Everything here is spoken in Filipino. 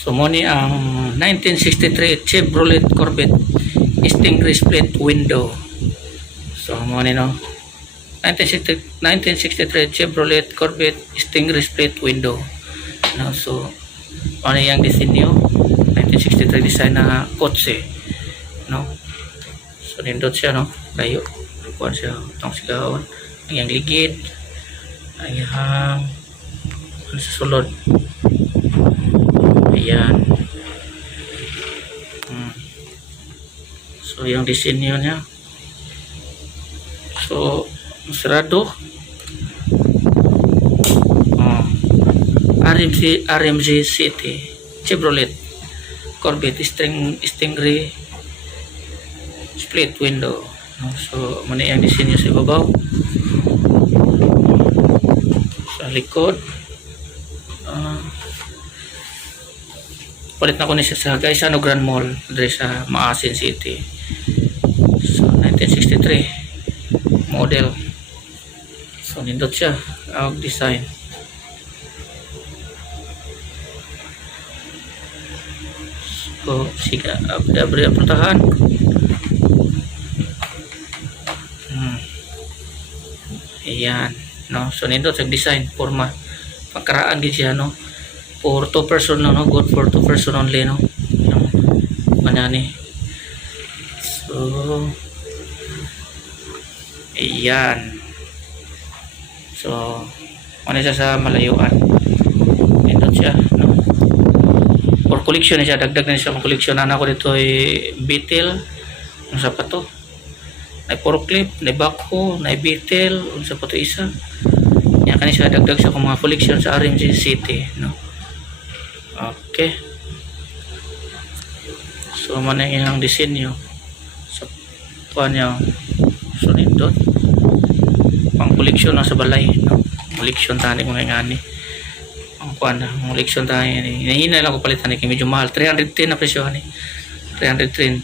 So mo ni ang 1963 Chevrolet Corvette extinguished plate window. So mo ni no 1963 Chevrolet Corvette extinguished plate window. No, so ano yung disenyo 1963 design na kotse, no. So nindot siya, no, layo kuan siya tong sigawan ang yang ligid ang yang sa sulod. Ayan. So yung disenyo niya, so sarado. RMG City Chevrolet Corvette extinguished split window, no? So muna yung disenyo sa ibabaw. Sa likod palit na ko ni siya sa Gaisano Grand Mall dito sa Maasin City. So 1963 model. So nindot siya ang design. So siga abri puntahan. Ayan, no. So nindot sa design forma pagkaraan gid siya, no. For 2 person lang, no, good for 2 person only, no, yung manani. So ayan. So ano siya sa malayuan, nindot siya, no. For collection siya, dagdag na siya kung collection na ako dito ay Beetle, ang sapato, na forklift, na backhoe, na Beetle, ang sapato isa. Yan kanina siya, dagdag siya kung mga collection sa RMG City, no. Okay. So man yung disenyo sa kuan niya, so nindot pang collection na sa balay, no. Collection tani ko ngani ang kuan na collection tani ni hina lang ko palitan ni medyo mahal 310 na presyo ni 310